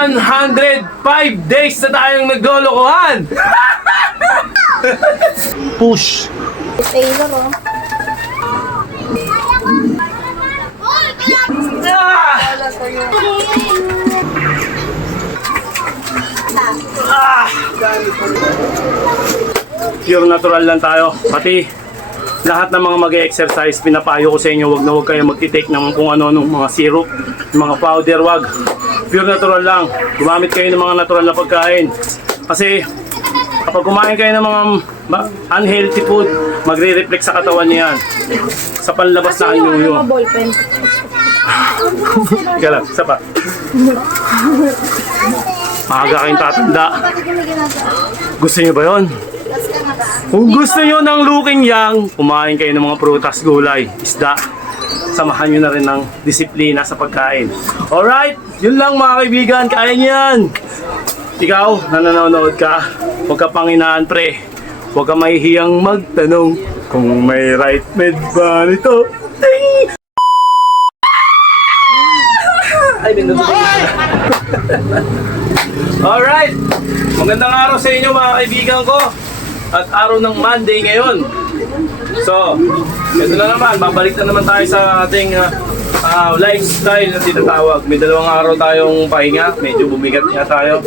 105 days na tayong naglolokohan! Push! Taylor, oh. Pure natural lang tayo. Pati lahat ng mga mag-exercise, pinapayo ko sa inyo, wag kayo magti-take ng kung ano ng mga syrup, mga powder, wag. Pure natural lang. Gumamit kayo ng mga natural na pagkain. Kasi kapag kumain kayo ng mga unhealthy food, magre-reflect sa katawan niyan. Sa panlabas na anyo nyo. Ballpen. Ika lang, isa pa. Maaga kayong tatanda. Gusto nyo ba yun? Kung gusto nyo ng looking young, kumain kayo ng mga prutas, gulay, isda. Samahan nyo na rin ng disiplina sa pagkain. Alright, yun lang mga kaibigan, kaya nyan. Ikaw, na nanonood ka, huwag ka panginaan pre. Huwag ka mahihiyang magtanong kung may right med ba nito. Ting! Ay, alright, magandang araw sa inyo mga kaibigan ko. At araw ng Monday ngayon. So, ito na naman, babalik na naman tayo sa ating lifestyle na tinatawag. May 2 araw tayong pahinga, medyo bumigat nga tayo.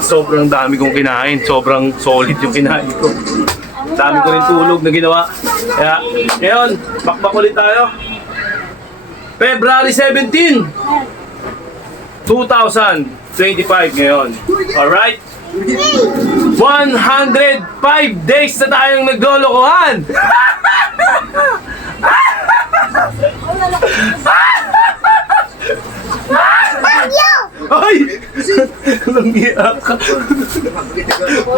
Sobrang dami kong kinain, sobrang solid yung kinain ko. Dami ko rin tulog na ginawa. Kaya, ngayon, bakbak ulit tayo. February 17, 2025 ngayon. Alright? 105 days na tayong naglolokohan! Ay! Langgiyak ka.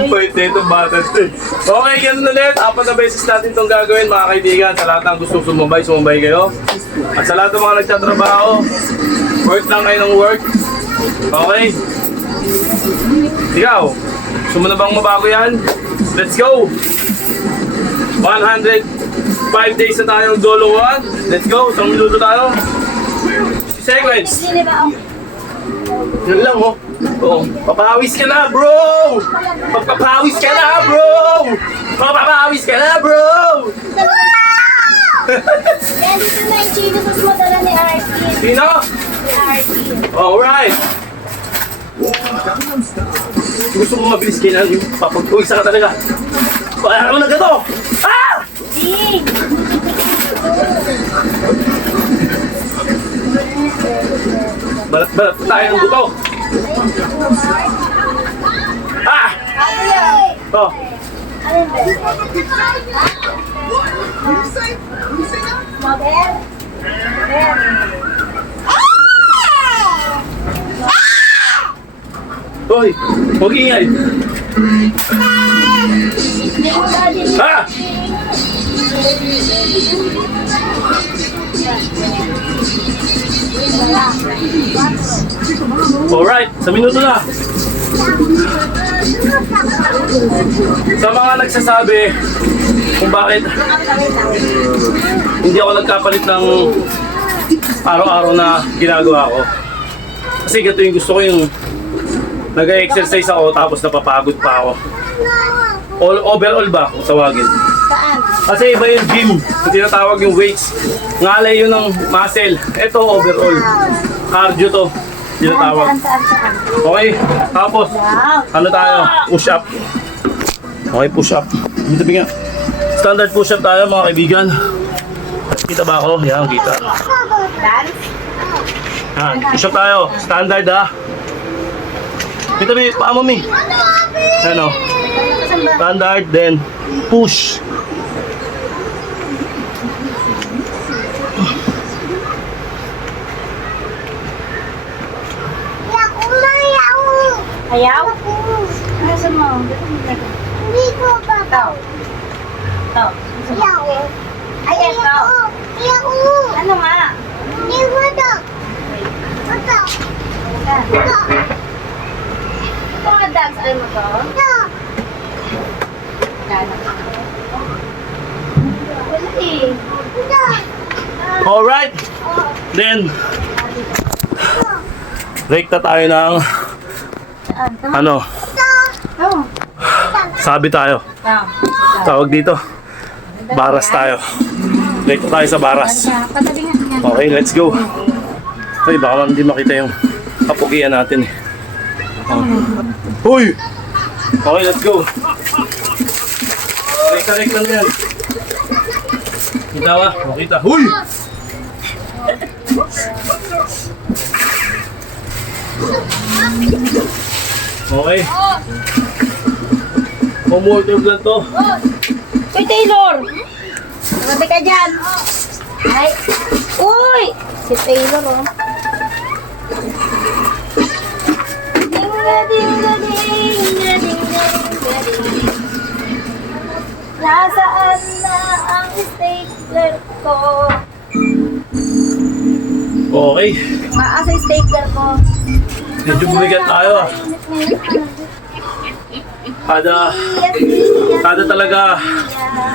Bait na itong bata ito eh. Okay, ganun ulit. 4 na beses natin itong gagawin mga kaibigan. Sa lahat ng gusto sumabay kayo. At sa lahat ng mga nagtatrabaho, work lang kayo ng work. Okay? Ikaw, gusto mo na bang mabago yan? Let's go! 105 days na tayo naglolokohan. Let's go! 1 minuto tayo. 60 seconds. Yun lang oh. Oo. Papawis ka na bro! Papawis ka na bro! Papawis ka na bro! Kaya dito na yung chino sa madala ni RT. Sino? Si RT. Alright! Gusto mo mabilis kailan yung papagpuwisan ka talaga. Kaya mo na gato! Ah! Ding! Balat tayo ng buto. Ah! Oh. Ano yun ba? Mabel? Hoy! Huwag ingay! Ah! Alright, sa minuto na. Sa mga nagsasabi kung bakit hindi ako nagkapalit ng araw-araw na ginagawa ko. Kasi ganito yung gusto ko, yung nag-exercise ako tapos napapagod pa ako. Overall ba kung tawagin? Saan? Kasi iba yung gym, yung tinatawag yung weights. Ngalay yun ng muscle. Ito overall. Cardio to, tinatawag. Saan? Okay, tapos ano tayo? Push up. Okay, push up. Dito bigyan. Standard push up tayo mga kaibigan. Kita ba ako? Yan, kita. Dance? Yan, push up tayo. Standard ha. Kita ba, paa mo mi? Ano? Standard, then push. Ayaw? Ano sa mo? Hindi ko ba? Ito. Ito. Ay, ito. Ano nga? Hindi ko ito. Ito. Ito nga dance. Ano mo to? Ito. Wala eh. Ito. Alright. Then, break na tayo ng Ano? Oh. Sabi tayo. Tao. Tawag dito. Baras tayo. Dito tayo sa baras. Patabi nga. Okay, let's go. Ay, baka hindi makita yung kapugian natin eh. Oh. Hoy! Okay, let's go. Rek lang yan. Kita ba? Makita. Hoy! Okay. Pumultog lang to. Uy, Taylor! Grabe ka dyan. Ay. Uy! Si Taylor, oh. Nasaan na ang stapler ko? Okay. Maasa yung stapler ko. Medyo bumigat tayo ah. Kada talaga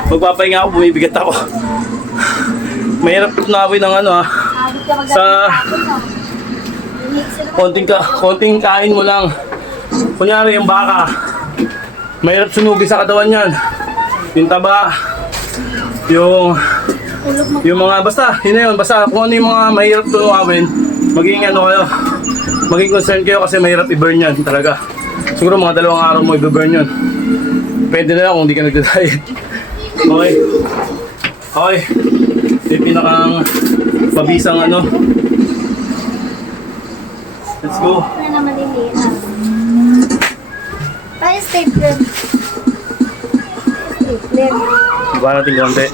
magpapahinga ako, bumibigat ako. Mahirap tunawin ng ano ah. Sa konting kain mo lang. Kunyari yung baka, mahirap sunugi sa katawan yan. Yung taba, yung mga basta, yun na yun, basta kung ano yung mga mahirap tunawin, maging ano kayo, maging concern kayo kasi mahirap i-burn yan talaga. Siguro mga 2 araw mo i-burn yun. Pwede na lang kung hindi ka nagda-diet. Okay. Okay. Yung pinakang mabisang ano. Let's go. Ano na maliliit na? Tayo stapler. Stapler. Iba natin konti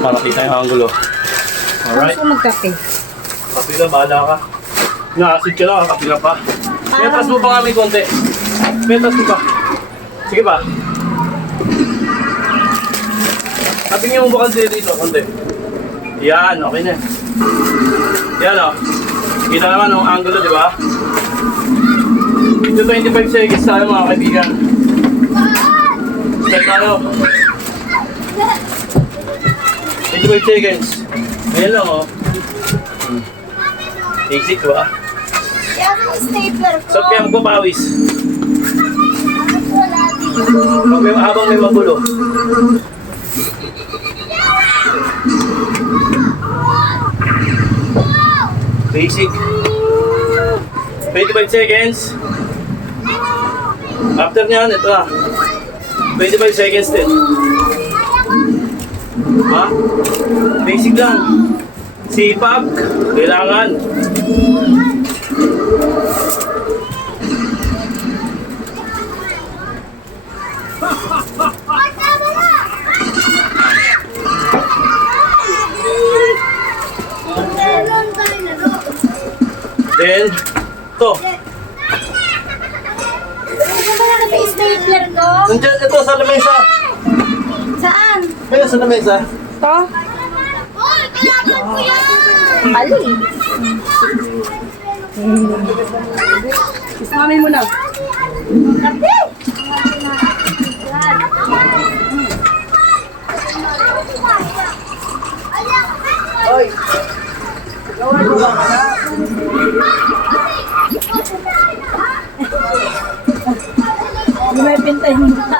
para kita yung angulo. Alright. Gusto magkape? Kapi ka, bahala ka. Na-acid ka lang, kapi ka pa. Petas mo pa nga may konti. Petas mo pa. Sige pa. Kapingin mo ba kasi dito, konti. Yan, okay na. Yan o. Kita naman ang angulo, di ba? Ito 25 seconds tayo mga kaibigan. Start tayo. 25 seconds. Ayan lang o. Basic ba? Yan ang stapler ko. So kaya magpapawis. Wala dito. Habang may magulo. Basic. 25 seconds. After nyan, ito na. 25 seconds din. Ha? Basic lang. Sipag. Kailangan. Then, ito. Ano ba nakita yung stapler ko? Nandiyan, ito sa lamesa. Saan? Kaya sa lamesa. Ito? Uy, kailangan ko yan! Ali. Ismami mo na. Kape! Oy. Gawin mo ba ka na? May pintay mo na.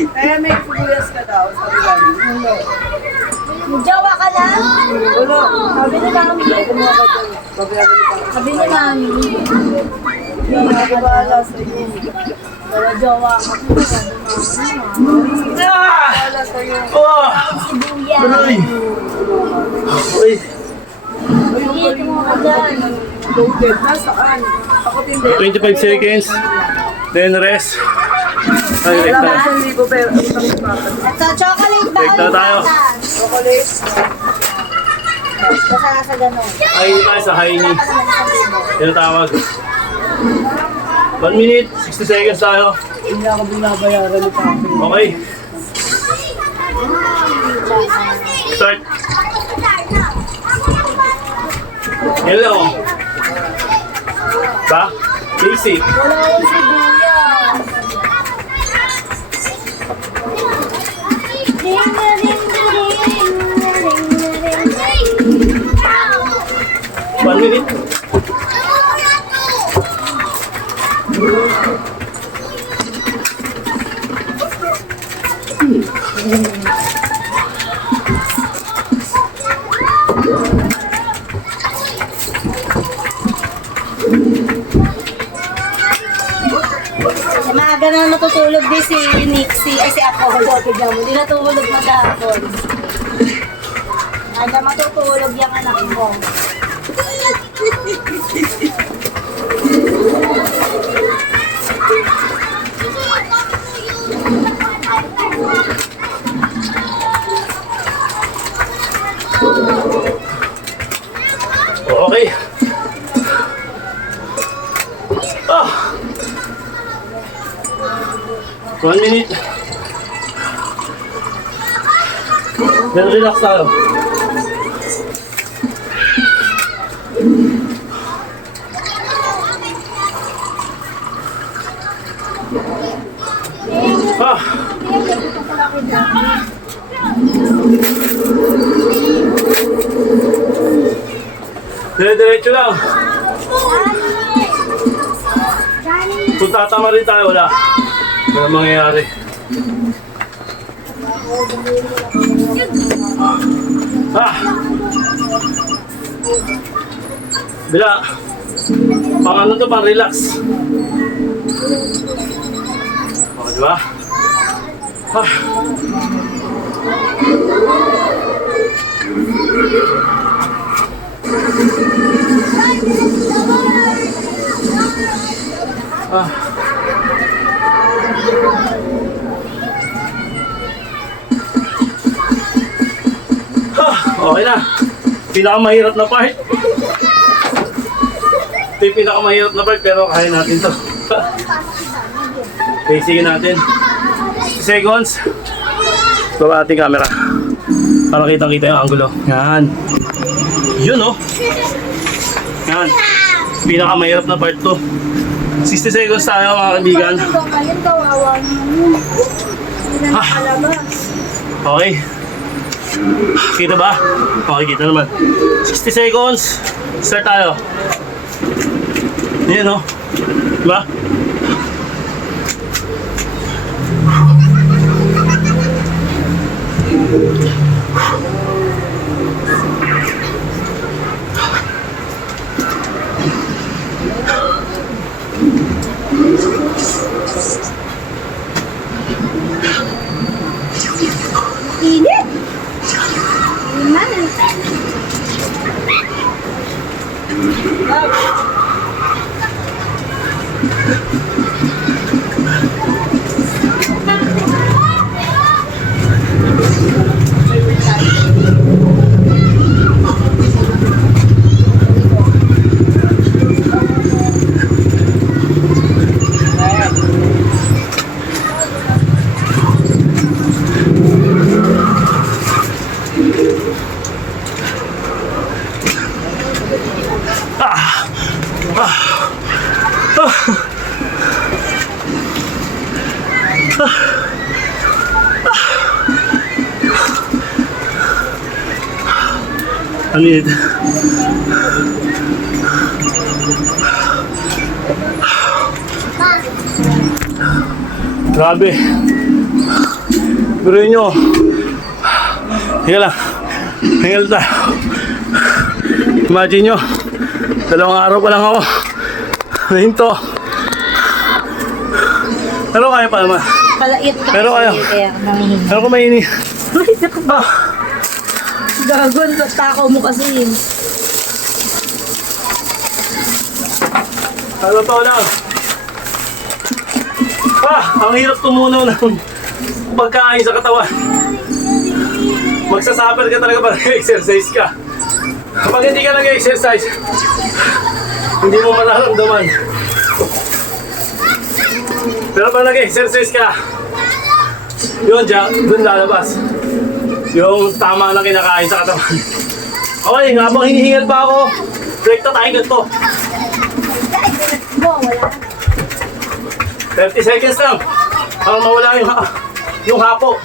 Eh, may sibuyas ka daw sa ilalim. Hello. Jowa ka lang? Hello. Sabi na namin. Sabi ni Mami. Hindi ako bahala sa iyo. Wala jowa ka. Bahala sa iyo. Oh! Sibuya. Tuloy! Uy! Dito mo ka dyan. Loaded. Nasaan? Ako tindi. 25 seconds. Then rest. Ay, Wala rekta. ka 1,000 pero ang tamis makan. Ito, chocolate ba? Take na tayo. Chocolate. Basta nasa ganun. Ay, tayo sa high knee. Tinatawag. 1 minute, 60 seconds tayo. Hindi ako binabayaran ni Papi. Okay. Start. Yan lang oh. Ba? Basic. Wala yung sibuya. Ding, ding, ding, ding, ding, ding, ding. 1 minute. Maaga na natutulog din si Nixie, ay si Apollo, tignan mo, di natulog maghapon. Aga matutulog yung anak ko. Okay. Ah! 1 minute. Then relax tayo. Ah! Dire-diretso lang. Kung tatama rin tayo, wala. Wala mangyayari. Ah! Bila. Pang ano to, pang relax. Okay, diba? Ah! Ah. Okay na. Pinakamahirap na part. Ito yung pinakamahirap na part pero kaya natin to. Basicin natin. 60 seconds. Baba ating camera. Para kitang-kita yung angulo. Yan. Yun oh. Yan. Pinakamahirap na part to. 60 seconds tayo mga kaibigan. Ah. Okay. Kita ba? Okay, kita naman. 60 seconds. Start tayo. Yan o. Diba? Init! Ano yun? Grabe. Biruin nyo. Hinga lang. Hingal tayo. Imagine nyo. 2 araw pa lang ako. Nahinto. Pero kaya pa naman. Palait ka Pero kasi, ayaw. kaya nangihinga. Pero kung mainit. Ay, naku ba? Gagon, takaw mo kasi. Ano to lang? Ang hirap tumunaw ng pagkain sa katawan. Magsasuffer ka talaga para exercise ka. Kapag hindi ka nag-exercise, hindi mo mararamdaman. Pero pag nag-exercise ka, yun dyan, dun lalabas. Yung tama na kinakain sa katawan. Okay, habang hinihingal pa ako, break na tayo ganito. 30 seconds lang. Para mawala yung hapo.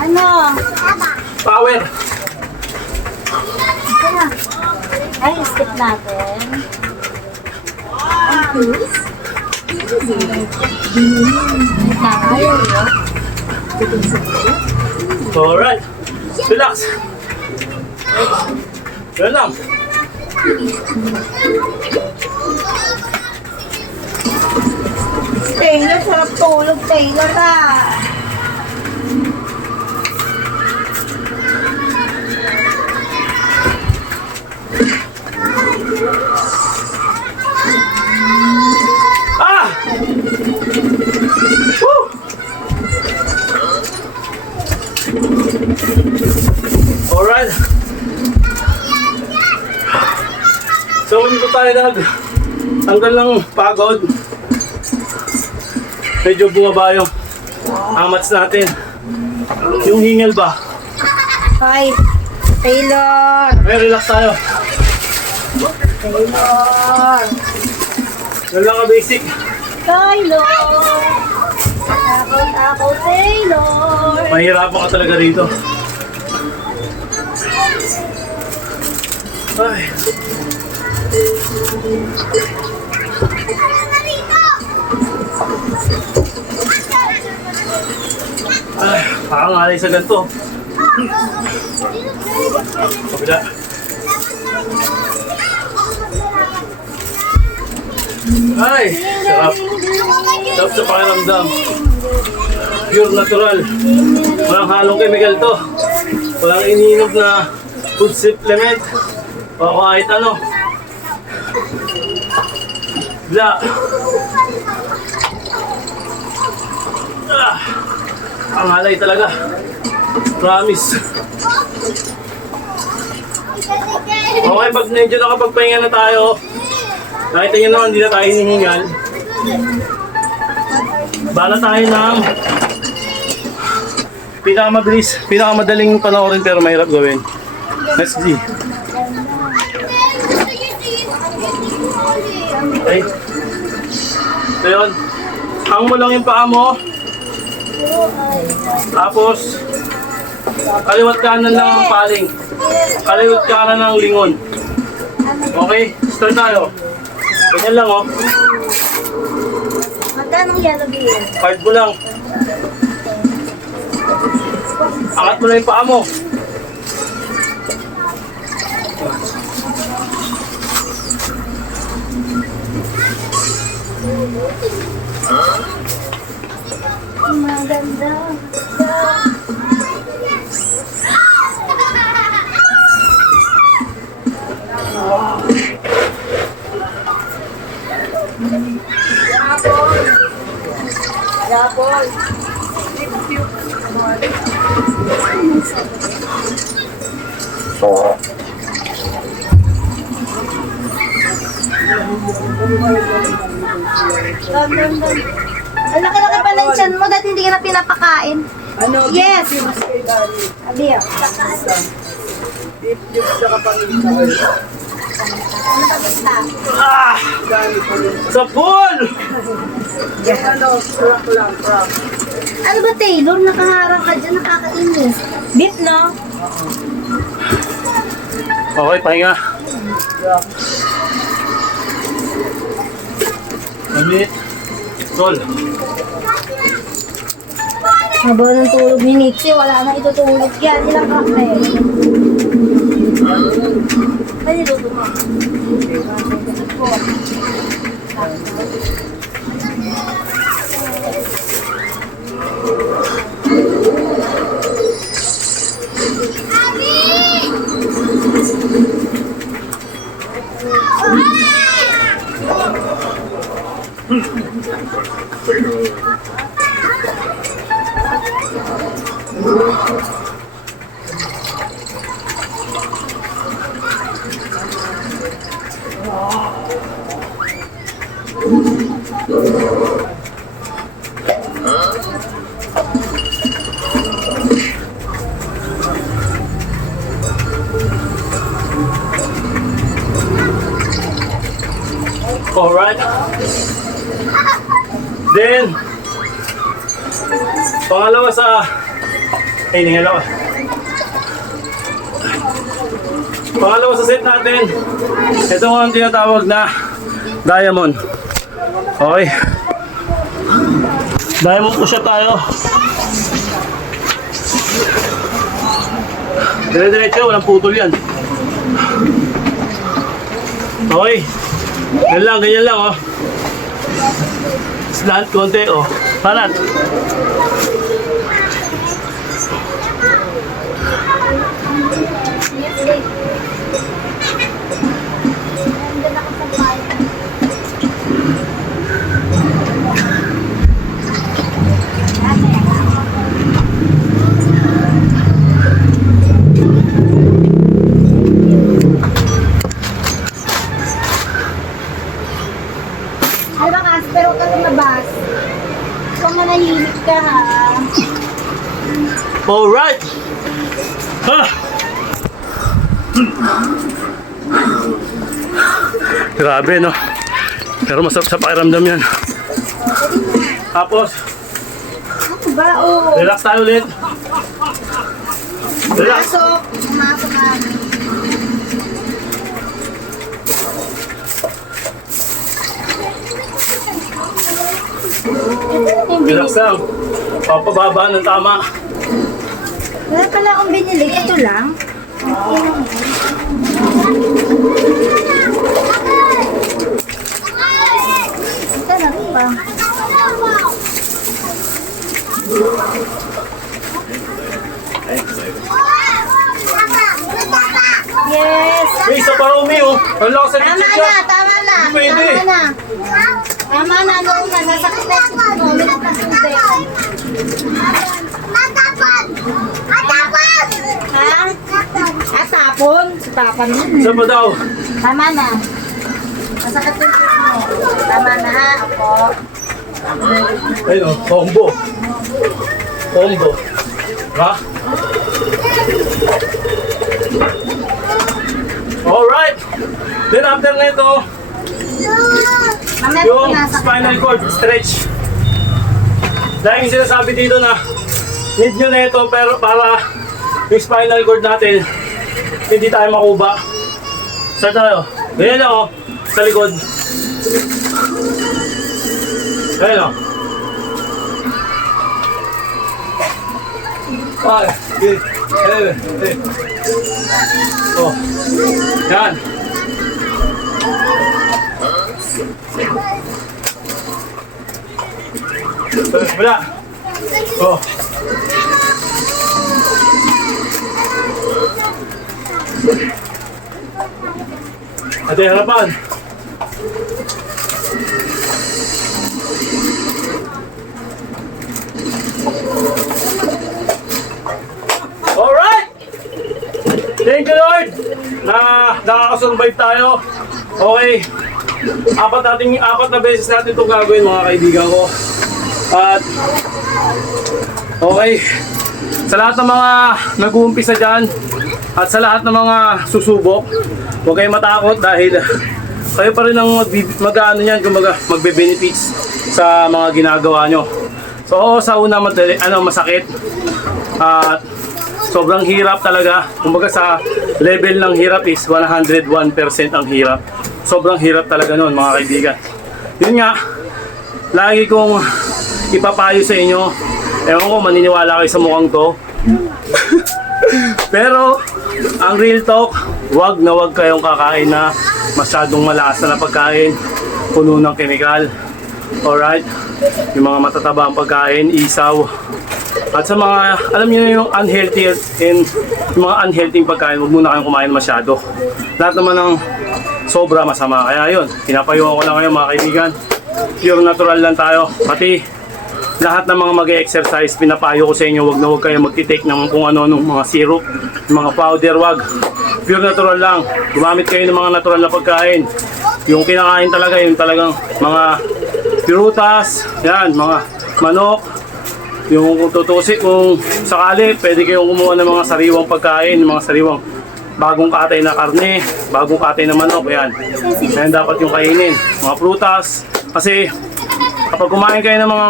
Ano? Power. Ay, skip natin. Ang cute. Ayaw mo. Alright. Relax. Yan lang. Taylor, sarap tulog, Taylor ah. Ah! Woo! Alright. So, hindi tayo tanggal ng pagod. Medyo bumaba yung amats natin. Yung hingal ba? Hi, Taylor. May relax tayo. Taylor. Yan lang ang basic. Taylor. Ako, Taylor. Mahirapan ka talaga rito. Ay. Ay, pakangalay sa ganito. Kabila. Ay, sarap. Sarap sa pakiramdam. Pure natural. Walang halong chemical to. Walang iniinom na food supplement. O kahit ano. Wala. Ang halay talaga. Promise. Okay, pag medyo nakapagpahinga na tayo, nakita nyo naman, hindi na tayo hinihingal. Bala tayo ng pinakamabilis, pinakamadaling panoorin pero mahirap gawin. Let's see. Okay. So yun, hang mo lang yung paa mo. Tapos, kaliwat kanan lang ang paling. Kaliwat kanan ng lingon. Okay, start tayo. Ganyan lang oh. Magkano yellow beer? Card mo lang. Angat mo na yung paa mo. Maganda. Yapon. Ang laki-laki pala yung tiyan mo dahil hindi ka na pinapakain. Ano? Yes. Beef cubes kay Dani. Abi, oh. Beef cubes sa kapangin na kayo. Ano ba gusta? Ah! Dani po rin. Sa pool! Yung ano, crack lang, crack. Ano ba, Taylor? Nakaharang ka dyan, nakakainis. Beef, no? Okay, pahinga. Crack. 1 minute. Tol. Haba ng tulog ni Nixie, wala na itutulog yan. Ilang crack na yun? Ay, niluto mo. Alright. Then, pangalawa sa... Ay, ningalawa. Pangalawa sa set natin, ito ang tinatawag na diamond. Okay. Diamond push-up tayo. Dire-diretso, walang putol yan. Okay. Ganyan lang, oh. Slant konti, oh. Panat. Ay ba kasi, pero ka lumabas. Kung manahimik ka ha. Alright! Ha! Grabe, no? Pero masarap sa pakiramdam yan. Tapos, Ano ba? Oo. relax tayo ulit. Relax. Pumasok. Pumasok ka. Relax lang. Papababa ng tama. Wala pala akong binili. Ito lang. Ito na pa. Yes. May isa pa Romy, oh. Ang lakas sa Tama picture na, siya. tama na. Pwede. Tama na. Tama na, noon na. Nasakit na yung mo. Minat na tubig. Ha? Atapon? Tapon yun. Isa pa daw. Tama na. Masakit yung mo. Tama na, ha? Ako. Ayun, oh. Combo. Combo. Ha? Alright. Then after na ito, Mamaya yung ko nasakit spinal na. cord stretch. Dahil yung sinasabi dito na need nyo na ito pero para yung spinal cord natin hindi tayo makuba. Start tayo. Ganyan lang, oh. Sa likod. Ganyan, oh. 5, 6, 7, 8. Oh. Yan. Wala. Oh. Ate, harapan. Alright! Thank you, Lord! Na nakakasurvive tayo. Okay. Apat na beses natin itong gagawin, mga kaibigan ko. At okay, sa lahat ng mga nag-uumpisa dyan at sa lahat ng mga susubok, huwag kayong matakot dahil kayo pa rin ang mag-ano yan, magbe-benefits sa mga ginagawa nyo. So oo, sa una masakit at sobrang hirap talaga. Kumbaga sa level ng hirap is 101% ang hirap. Sobrang hirap talaga nun, mga kaibigan. Yun nga, lagi kong ipapayo sa inyo. Ewan ko, maniniwala kayo sa mukhang to. Pero, ang real talk, wag na wag kayong kakain na masyadong malakas na pagkain, puno ng kemikal. Alright? Yung mga matataba ang pagkain, isaw. At sa mga, alam niyo na yung unhealthy and yung mga unhealthy pagkain, huwag muna kayong kumain masyado. Lahat naman ng sobra masama. Kaya yun, pinapayuhan ko lang ngayon, mga kaibigan. Pure natural lang tayo. Pati lahat ng mga mag-exercise, pinapayo ko sa inyo, wag na wag kayo magtitake ng kung ano ng mga syrup, mga powder, wag. Pure natural lang. Gumamit kayo ng mga natural na pagkain. Yung kinakain talaga, yung talagang mga prutas, yan, mga manok. Yung kung tutusin, kung sakali, pwede kayong kumuha ng mga sariwang pagkain, mga sariwang bagong katay na karne, bagong katay na manok, yan. Yan dapat yung kainin. Mga prutas, kasi kapag kumain kayo ng mga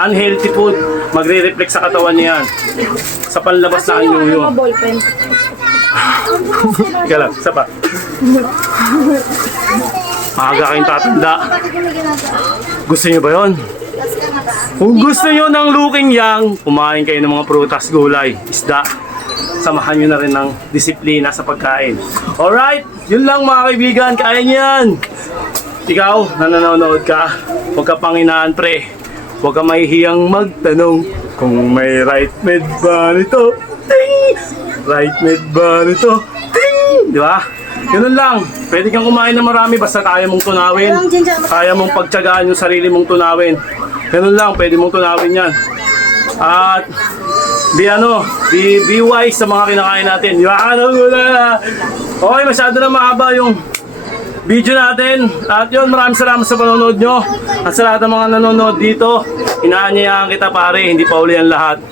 unhealthy food, magre-reflect sa katawan niyo yan. Sa panlabas na anyo yun. Ballpen. Ika lang, isa pa. Maaga kayong tatanda. Bakit yung may ginagawa? Gusto niyo ba yun? Tapos ka na ba? Kung gusto niyo ng looking young, kumain kayo ng mga prutas, gulay, isda. Samahan niyo na rin ng disiplina sa pagkain. Alright, yun lang mga kaibigan, kaya niyo yan. Ikaw, na nanonood ka, huwag ka panginaan pre. Huwag ka mahihiyang magtanong kung may right med ba nito. Ting! Right med ba nito? Ting! Di ba? Ganun lang. Pwede kang kumain ng marami basta kaya mong tunawin. Kaya mong pagtyagaan yung sarili mong tunawin. Ganun lang, pwede mong tunawin yan. At be wise sa mga kinakain natin. Okay, masyado na mahaba yung video natin. At yun, maraming salamat sa panonood nyo. At sa lahat ng mga nanonood dito, inaanyayahan kita pare, hindi pa uli ang lahat.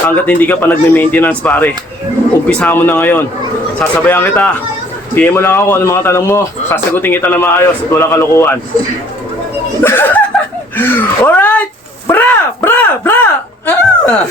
Hanggat hindi ka pa nagme-maintenance pare. Umpisa mo na ngayon. Sasabayan kita. PM mo lang ako ano mga tanong mo. Sasagutin kita na maayos at walang kalukuhan. Alright! Bra! Bra! Bra! Ah!